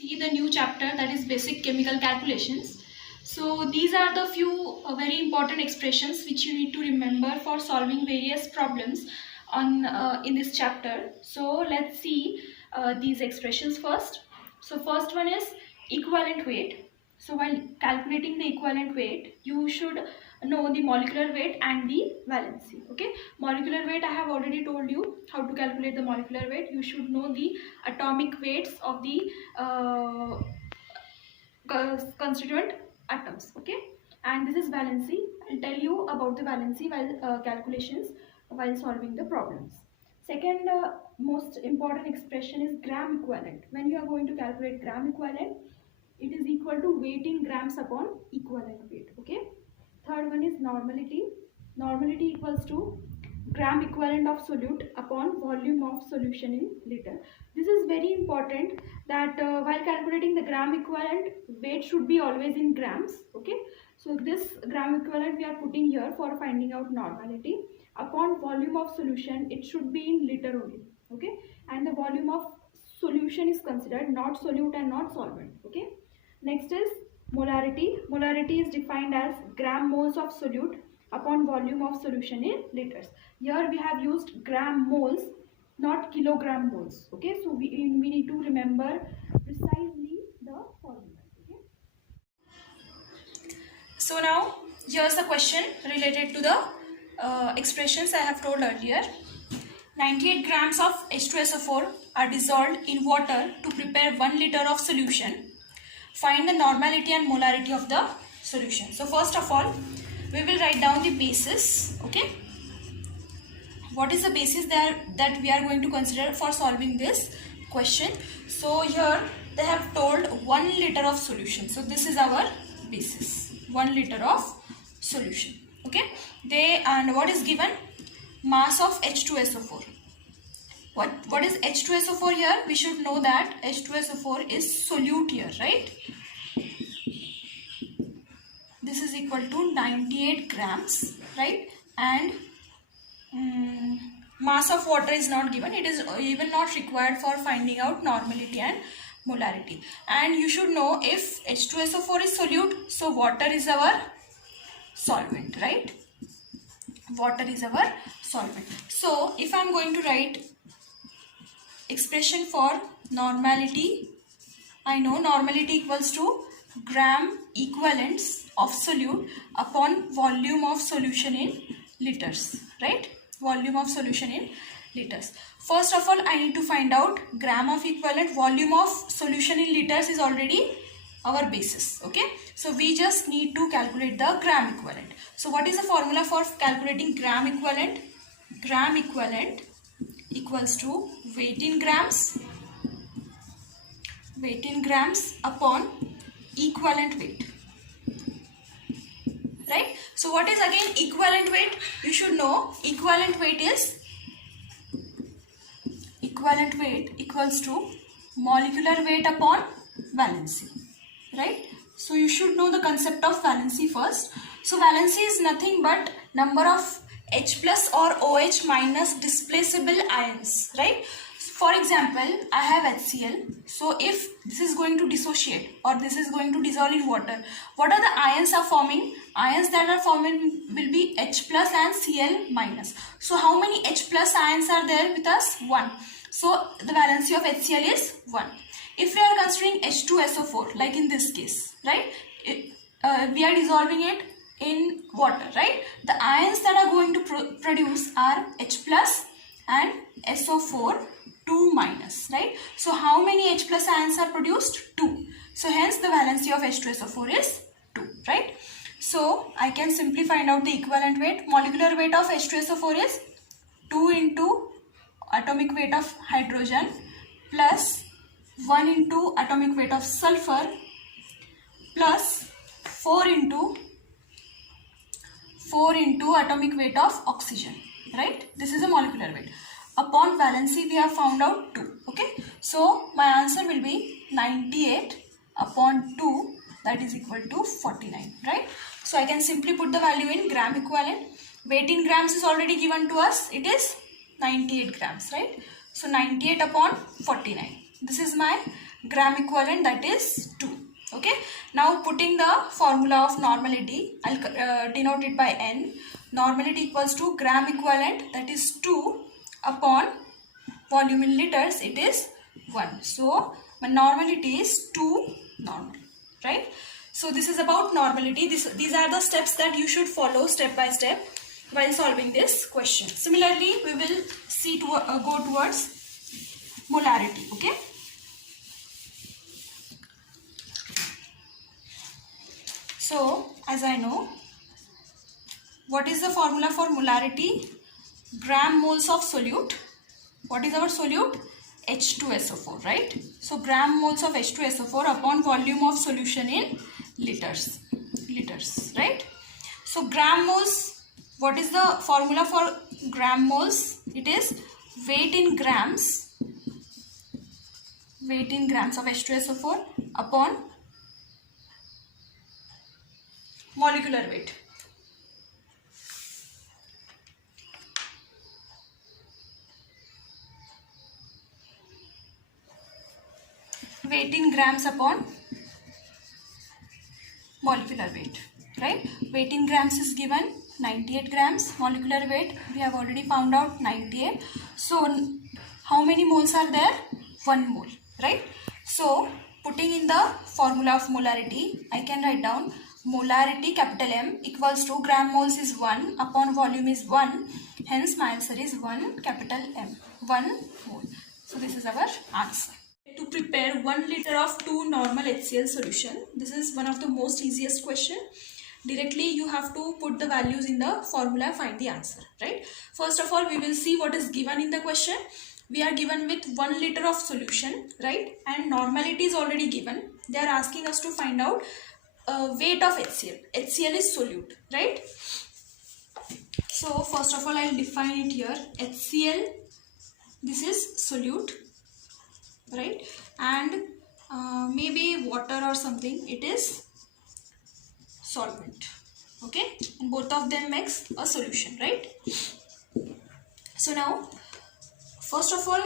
See the new chapter, that is basic chemical calculations. So these are the few very important expressions which you need to remember for solving various problems on in this chapter. So let's see these expressions first. So first one is equivalent weight. So while calculating the equivalent weight, you should know the molecular weight and the valency. Okay, molecular weight I have already told you how to calculate the molecular weight. You should know the atomic weights of the constituent atoms. Okay, and this is valency. I'll tell you about the valency while calculations while solving the problems. Second most important expression is gram equivalent. When you are going to calculate gram equivalent, it is equal to weight in grams upon equivalent weight. Okay, third one is normality. Normality equals to gram equivalent of solute upon volume of solution in liter. This is very important that while calculating the gram equivalent, weight should be always in grams. Okay, so this gram equivalent we are putting here for finding out normality. Upon volume of solution, it should be in liter only. Okay, and the volume of solution is considered, not solute and not solvent. Okay, next is molarity. Molarity is defined as gram moles of solute upon volume of solution in liters. Here we have used gram moles, not kilogram moles. Okay, so we need to remember precisely the formula. Okay, so now here's the question related to the expressions I have told earlier. 98 grams of H2SO4 are dissolved in water to prepare 1 liter of solution. Find the normality and molarity of the solution. So first of all, we will write down the basis. Okay, what is the basis that we are going to consider for solving this question? So here they have told 1 liter of solution. So this is our basis, 1 liter of solution. Okay, and what is given? Mass of H2SO4. What is H2SO4 here? We should know that H2SO4 is solute here, right? This is equal to 98 grams, right? And mass of water is not given. It is even not required for finding out normality and molarity. And you should know, if H2SO4 is solute, so water is our solvent, right? Water is our solvent. So if I am going to write expression for normality, I know normality equals to gram equivalents of solute upon volume of solution in liters, right? Volume of solution in liters. First of all, I need to find out gram of equivalent. Volume of solution in liters is already our basis. Okay, so we just need to calculate the gram equivalent. So what is the formula for calculating gram equivalent? Gram equivalent equals to weight in grams upon equivalent weight, right? So what is again equivalent weight? You should know equivalent weight equals to molecular weight upon valency, right? So you should know the concept of valency first. So valency is nothing but number of H plus or OH minus displaceable ions, right? For example, I have HCl. So if this is going to dissociate or this is going to dissolve in water, what are the ions are forming? Ions that are forming will be H plus and Cl minus. So how many H plus ions are there with us? 1. So the valency of HCl is 1. If we are considering H2SO4, like in this case, right? We are dissolving it in water, right? The ions that are going to produce are H plus and SO4 2 minus, right? So how many H plus ions are produced? 2. So hence the valency of H2SO4 is 2, right? So I can simply find out the equivalent weight. Molecular weight of H2SO4 is 2 into atomic weight of hydrogen plus 1 into atomic weight of sulfur plus 4 into atomic weight of oxygen, right? This is a molecular weight. Upon valency we have found out 2. Okay, so my answer will be 98 upon 2, that is equal to 49, right? So I can simply put the value in gram equivalent. Weight in grams is already given to us. It is 98 grams, right? So 98 upon 49. This is my gram equivalent, that is 2. Okay, now putting the formula of normality, I'll denote it by N. Normality equals to gram equivalent, that is 2, upon volume in liters, it is 1. So my normality is 2 normal, right? So this is about normality. These are the steps that you should follow step by step while solving this question. Similarly, we will see go towards molarity. Okay. So as I know, what is the formula for molarity? Gram moles of solute. What is our solute? H2SO4, right? So gram moles of H2SO4 upon volume of solution in liters, right? So gram moles, what is the formula for gram moles? It is weight in grams of H2SO4 upon molecular weight. Weight in grams upon molecular weight, right? Weight in grams is given 98 grams. Molecular weight, we have already found out 98. So how many moles are there? 1 mole, right? So putting in the formula of molarity, I can write down molarity capital M equals to gram moles is 1 upon volume is 1. Hence my answer is 1 capital M, 1 mole. So this is our answer. To prepare 1 liter of 2 normal HCl solution, this is one of the most easiest question. Directly you have to put the values in the formula, find the answer, right? First of all, we will see what is given in the question. We are given with 1 liter of solution, right? And normality is already given. They are asking us to find out weight of HCl. HCl is solute, right? So first of all, I will define it here. HCl, this is solute, right? And maybe water or something, it is solvent. Okay, and both of them makes a solution, right? So now first of all,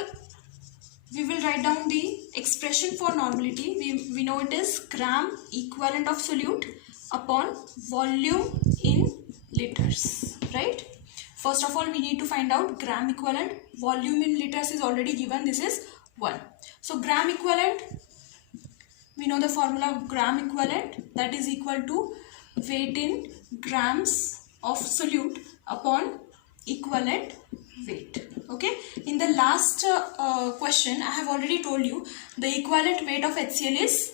we will write down the expression for normality. We know it is gram equivalent of solute upon volume in liters, right? First of all, we need to find out gram equivalent. Volume in liters is already given, this is 1. So gram equivalent, we know the formula of gram equivalent, that is equal to weight in grams of solute upon equivalent weight. Okay, in the last question I have already told you the equivalent weight of HCl is,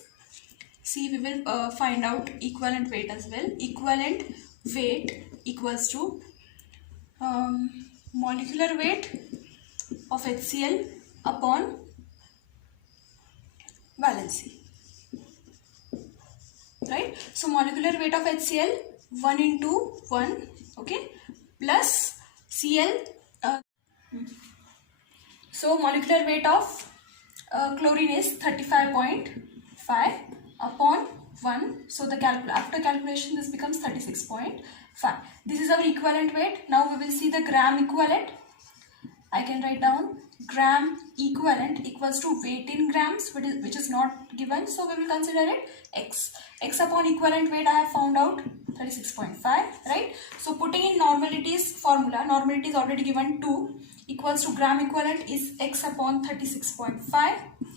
see, we will find out equivalent weight as well. Equivalent weight equals to molecular weight of HCl upon valency, right? So molecular weight of HCl 1 into 1, okay, plus Cl. So molecular weight of chlorine is 35.5 upon 1. So the after calculation this becomes 36.5. This is our equivalent weight. Now we will see the gram equivalent. I can write down gram equivalent equals to weight in grams, which is not given, so we will consider it x. X upon equivalent weight I have found out 36.5, right? So putting in normality's formula, normality is already given 2 equals to gram equivalent is x upon 36.5,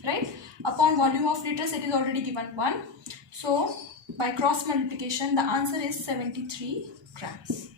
right? Upon volume of liters it is already given 1. So by cross multiplication the answer is 73 grams.